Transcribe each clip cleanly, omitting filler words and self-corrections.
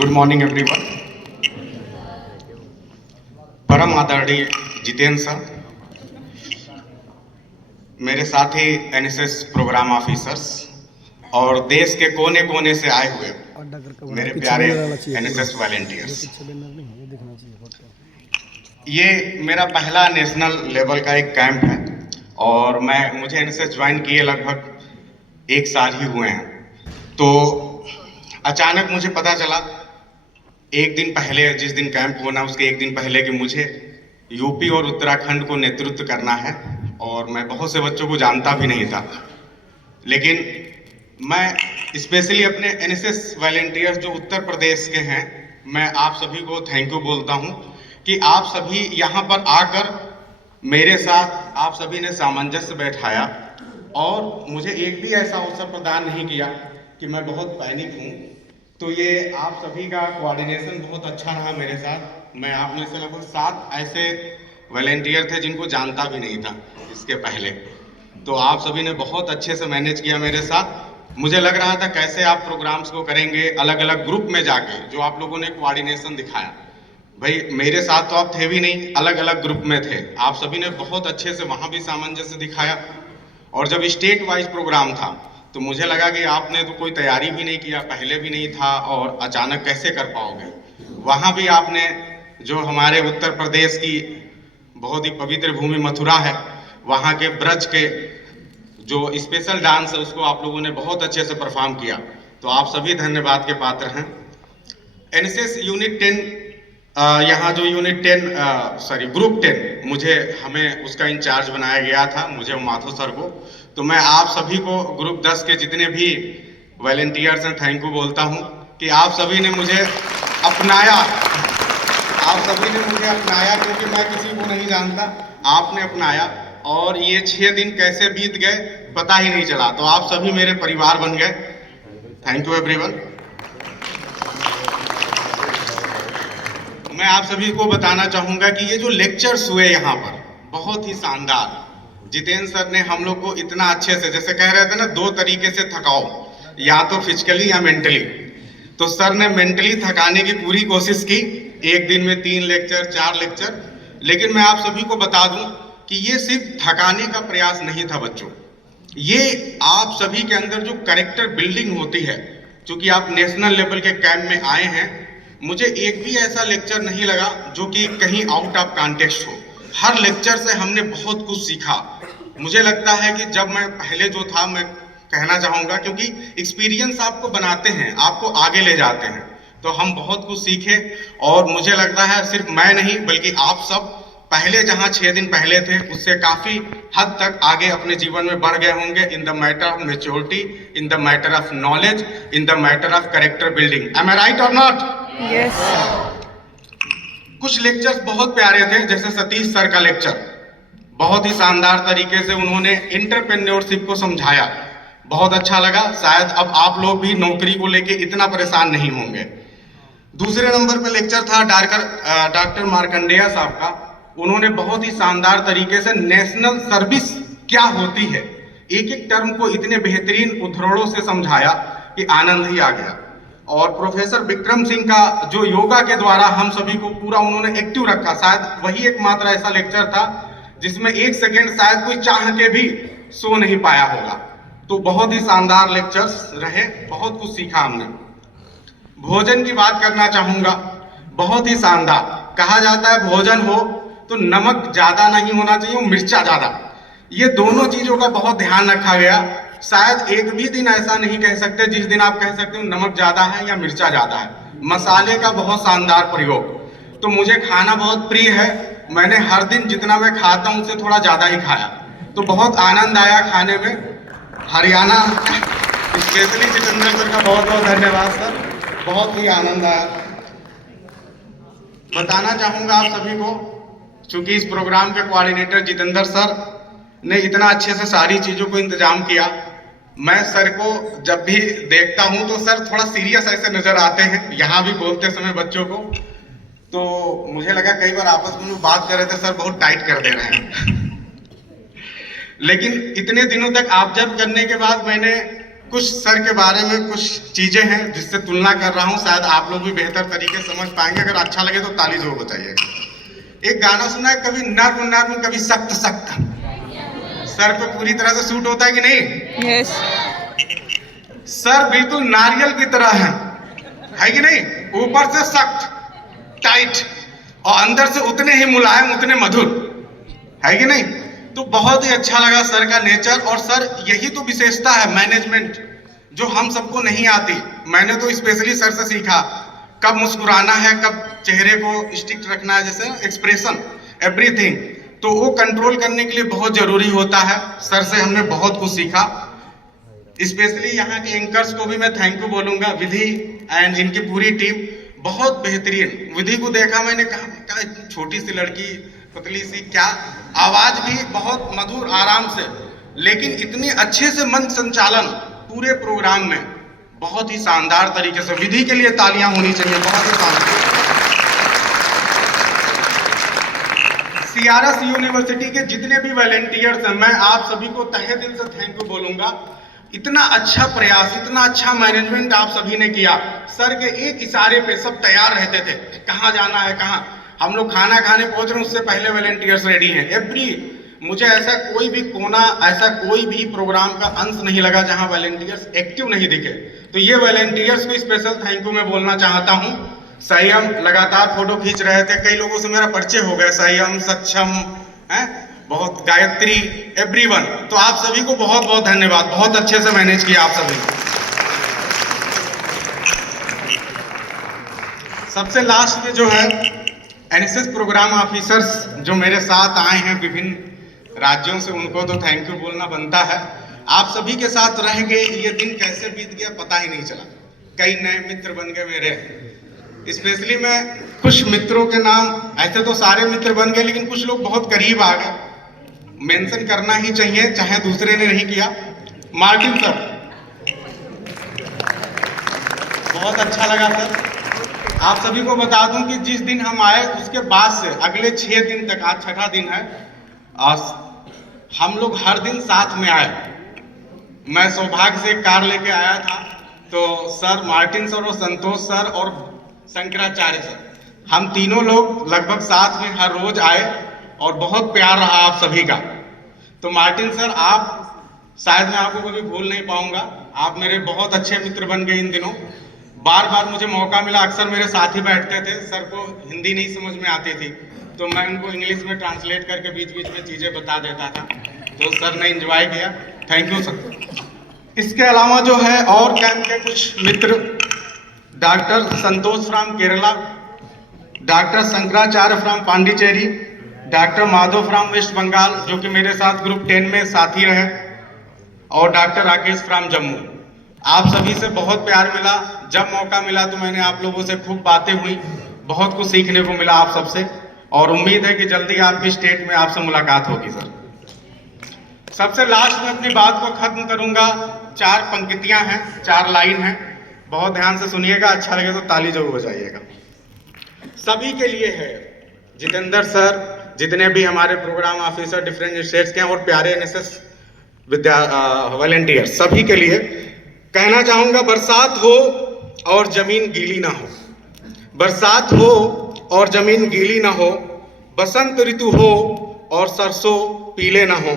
Good morning everyone. परम आदरणीय Jitendra sir, मेरे साथी एनएसएस प्रोग्राम ऑफिसर्स और देश के कोने कोने से आए हुए मेरे प्यारे एनएसएस वॉलंटियर्स, ये मेरा पहला नेशनल लेवल का एक कैंप है और मुझे एनएसएस ज्वाइन किए लगभग 1 साल ही हुए हैं। तो अचानक मुझे पता चला एक दिन पहले, जिस दिन कैंप होना उसके एक दिन पहले, कि मुझे यूपी और उत्तराखंड को नेतृत्व करना है और मैं बहुत से बच्चों को जानता भी नहीं था। लेकिन मैं स्पेशली अपने एनएसएस वॉलंटियर्स जो उत्तर प्रदेश के हैं, मैं आप सभी को थैंक यू बोलता हूं कि आप सभी यहाँ पर आकर मेरे साथ आप सभी ने सामंजस्य बैठाया और मुझे एक भी ऐसा अवसर प्रदान नहीं किया कि मैं बहुत पैनिक हूँ। तो ये आप सभी का कोऑर्डिनेशन बहुत अच्छा रहा मेरे साथ। मैं आप में से लगभग 7 ऐसे वॉलंटियर थे जिनको जानता भी नहीं था इसके पहले, तो आप सभी ने बहुत अच्छे से मैनेज किया मेरे साथ। मुझे लग रहा था कैसे आप प्रोग्राम्स को करेंगे अलग अलग ग्रुप में जाके, जो आप लोगों ने कोऑर्डिनेशन दिखाया। भाई मेरे साथ तो आप थे भी नहीं, अलग अलग ग्रुप में थे। आप सभी ने बहुत अच्छे से वहाँ भी सामंजस्य दिखाया। और जब स्टेट वाइज प्रोग्राम था तो मुझे लगा कि आपने तो कोई तैयारी भी नहीं किया, पहले भी नहीं था और अचानक कैसे कर पाओगे। वहाँ भी आपने, जो हमारे उत्तर प्रदेश की बहुत ही पवित्र भूमि मथुरा है, वहाँ के ब्रज के जो स्पेशल डांस है उसको आप लोगों ने बहुत अच्छे से परफॉर्म किया। तो आप सभी धन्यवाद के पात्र हैं। एनएसएस यूनिट 10, यहाँ जो यूनिट 10 ग्रुप 10 हमें उसका इंचार्ज बनाया गया था, मुझे और माधव सर को। तो मैं आप सभी को ग्रुप 10 के जितने भी वॉलंटियर्स हैं थैंक यू बोलता हूँ कि आप सभी ने मुझे अपनाया। आप सभी ने मुझे अपनाया क्योंकि मैं किसी को नहीं जानता, आपने अपनाया और ये 6 दिन कैसे बीत गए पता ही नहीं चला। तो आप सभी मेरे परिवार बन गए। Thank you everyone. मैं आप सभी को बताना चाहूंगा कि ये जो लेक्चर्स हुए यहाँ पर बहुत ही शानदार। जितेंद्र सर ने हम लोग को इतना अच्छे से, जैसे कह रहे थे ना, 2 तरीके से थकाओ, या तो फिजिकली या मेंटली। तो सर ने मेंटली थकाने की पूरी कोशिश की, एक दिन में 3 लेक्चर 4 लेक्चर। लेकिन मैं आप सभी को बता दूं कि ये सिर्फ थकाने का प्रयास नहीं था बच्चों, ये आप सभी के अंदर जो कैरेक्टर बिल्डिंग होती है। क्योंकि आप नेशनल लेवल के कैंप में आए हैं, मुझे एक भी ऐसा लेक्चर नहीं लगा जो कि कहीं आउट ऑफ कॉन्टेक्स्ट हो। हर लेक्चर से हमने बहुत कुछ सीखा। मुझे लगता है कि जब मैं पहले जो था, मैं कहना चाहूंगा क्योंकि एक्सपीरियंस आपको बनाते हैं, आपको आगे ले जाते हैं, तो हम बहुत कुछ सीखे। और मुझे लगता है सिर्फ मैं नहीं बल्कि आप सब पहले जहां 6 दिन पहले थे उससे काफी हद तक आगे अपने जीवन में बढ़ गए होंगे, in the matter of maturity, in the matter of knowledge, in the matter of character building. Am I right और नॉट? यस। कुछ लेक्चर्स बहुत प्यारे थे, जैसे सतीश सर का लेक्चर, बहुत ही शानदार तरीके से उन्होंने एंटरप्रेन्योरशिप को समझाया, बहुत अच्छा लगा। शायद अब आप लोग भी नौकरी को लेके इतना परेशान नहीं होंगे। दूसरे नंबर पे लेक्चर था डॉक्टर मार्कंडेय साहब का। उन्होंने बहुत ही शानदार तरीके से नेशनल सर्विस क्या होती है, एक एक टर्म को इतने बेहतरीन उद्धरणों से समझाया कि आनंद ही आ गया। और प्रोफेसर विक्रम सिंह का जो योगा के द्वारा हम सभी को पूरा उन्होंने एक्टिव रखा, शायद वही एकमात्र ऐसा लेक्चर था जिसमें 1 सेकेंड शायद कोई चाह के भी सो नहीं पाया होगा। तो बहुत ही शानदार लेक्चर्स रहे, बहुत कुछ सीखा हमने। भोजन की बात करना चाहूंगा, बहुत ही शानदार। कहा जाता है भोजन हो तो नमक ज्यादा नहीं होना चाहिए, मिर्चा ज्यादा। ये दोनों चीजों का बहुत ध्यान रखा गया। शायद एक भी दिन ऐसा नहीं कह सकते जिस दिन आप कह सकते हो नमक ज्यादा है या मिर्चा ज्यादा है। मसाले का बहुत शानदार प्रयोग। तो मुझे खाना बहुत प्रिय है, मैंने हर दिन जितना मैं खाता हूं उससे थोड़ा ज्यादा ही खाया, तो बहुत आनंद आया खाने में। हरियाणा स्पेशली जितेंद्र सर का बहुत बहुत धन्यवाद सर, बहुत ही आनंद आया। बताना चाहूंगा आप सभी को, चूंकि इस प्रोग्राम के कोऑर्डिनेटर जितेंद्र सर ने इतना अच्छे से सारी चीजों को इंतजाम किया। मैं सर को जब भी देखता हूं तो सर थोड़ा सीरियस ऐसे नजर आते हैं, यहाँ भी बोलते समय बच्चों को। तो मुझे लगा कई बार आपस में बात कर रहे थे, सर बहुत टाइट कर दे रहे हैं लेकिन इतने दिनों तक ऑब्जर्व करने के बाद मैंने कुछ सर के बारे में कुछ चीजें हैं जिससे तुलना कर रहा हूं, शायद आप लोग भी बेहतर तरीके से समझ पाएंगे। अगर अच्छा लगे तो ताली जरूर बताइएगा। एक गाना सुना है, कभी नर्म नर्म कभी सख्त सख्त, सर पे पूरी तरह से सूट होता है कि नहीं? यस। सर बिल्कुल नारियल की तरह है कि नहीं? ऊपर से सख्त टाइट और अंदर से उतने ही मुलायम, उतने मधुर, है कि नहीं? तो बहुत ही अच्छा लगा सर का नेचर। और सर यही तो विशेषता है मैनेजमेंट, जो हम सबको नहीं आती। मैंने तो स्पेशली सर से सीखा कब मुस्कुराना है, कब चेहरे को स्ट्रिक्ट रखना है, जैसे एक्सप्रेशन एवरीथिंग, तो वो कंट्रोल करने के लिए बहुत जरूरी होता है। सर से हमने बहुत कुछ सीखा। स्पेशली यहाँ के एंकर्स को भी मैं थैंक यू बोलूंगा, विधि एंड इनकी पूरी टीम बहुत बेहतरीन। विधि को देखा मैंने, कहा इतनी छोटी सी लड़की, पतली सी, क्या आवाज भी बहुत मधुर आराम से, लेकिन इतनी अच्छे से मन संचालन पूरे प्रोग्राम में बहुत ही शानदार तरीके से। विधि के लिए तालियां होनी चाहिए, बहुत ही शानदार। CRS यूनिवर्सिटी के जितने भी वॉलंटियर्स हैं, मैं आप सभी को तहे दिल से थैंक यू बोलूंगा। इतना अच्छा प्रयास, इतना अच्छा मैनेजमेंट आप सभी ने किया। सर के एक इशारे पे सब तैयार रहते थे, कहाँ जाना है, कहाँ। हम लोग खाना खाने पहुंच रहे हैं, उससे पहले वॉलंटियर्स रेडी हैं। एवरी, मुझे ऐसा कोई भी कोना, ऐसा कोई भी प्रोग्राम का अंश नहीं लगा जहां वॉलंटियर्स एक्टिव नहीं दिखे। तो ये वॉलंटियर्स को स्पेशल थैंक यू मैं बोलना चाहता हूं। संयम लगातार फोटो खींच रहे थे, कई लोगों से मेरा परिचय हो गया, संयम, सक्षम है, बहुत, गायत्री, एवरीवन। तो आप सभी को बहुत बहुत धन्यवाद, बहुत अच्छे से मैनेज किया आप सभी। सबसे लास्ट में जो है NSS प्रोग्राम ऑफिसर्स जो मेरे साथ आए हैं विभिन्न राज्यों से, उनको तो थैंक यू बोलना बनता है। आप सभी के साथ रह गए, ये दिन कैसे बीत गया पता ही नहीं चला। कई नए मित्र बन गए मेरे। स्पेशली मैं कुछ मित्रों के नाम, ऐसे तो सारे मित्र बन गए, लेकिन कुछ लोग बहुत करीब आ गए, मेंशन करना ही चाहिए, चाहे दूसरे ने नहीं किया। मार्टिन सर, बहुत अच्छा लगा सर। आप सभी को बता दूं कि जिस दिन हम आए उसके बाद से अगले 6 दिन तक, आज 6ठा दिन है, हम लोग हर दिन साथ में आए। मैं सौभाग्य से एक कार लेके आया था, तो सर, मार्टिन सर और संतोष सर और शंकराचार्य सर, हम तीनों लोग लगभग साथ में हर रोज आए और बहुत प्यार रहा आप सभी का। तो मार्टिन सर, आप शायद मैं आपको कभी भूल नहीं पाऊंगा, आप मेरे बहुत अच्छे मित्र बन गए इन दिनों। बार बार मुझे मौका मिला, अक्सर मेरे साथ ही बैठते थे, सर को हिंदी नहीं समझ में आती थी तो मैं उनको इंग्लिश में ट्रांसलेट करके बीच बीच में चीजें बता देता था, तो सर ने एंजॉय किया, थैंक यू सर। इसके अलावा जो है और कैंप के कुछ मित्र, doctor Santosh from Kerala, doctor Shankaracharya from Pondicherry, doctor Madhav from West Bengal जो कि मेरे साथ ग्रुप 10 में साथी रहे, और डॉक्टर राकेश फ्रॉम जम्मू। आप सभी से बहुत प्यार मिला। जब मौका मिला तो मैंने आप लोगों से खूब बातें हुई, बहुत कुछ सीखने को मिला आप सबसे, और उम्मीद है कि जल्दी आपकी स्टेट में आपसे मुलाकात होगी सर। सबसे लास्ट में अपनी बात को खत्म करूंगा। 4 पंक्तियां हैं, 4 लाइन हैं, बहुत ध्यान से सुनिएगा, अच्छा लगे तो ताली जरूर बजाइएगा। सभी के लिए है, जितेंद्र सर, जितने भी हमारे प्रोग्राम ऑफिसर डिफरेंट स्टेट्स के हैं, और प्यारे NSS वॉलंटियर, सभी के लिए कहना चाहूंगा, बरसात हो और जमीन गीली ना हो, बरसात हो और जमीन गीली ना हो, बसंत ऋतु हो और सरसों पीले ना हो।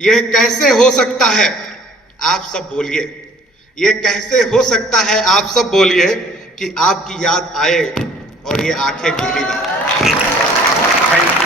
यह कैसे हो सकता है आप सब बोलिए, ये कैसे हो सकता है आप सब बोलिए कि आपकी याद आए और ये आंखें गीली ना हो। Thank you.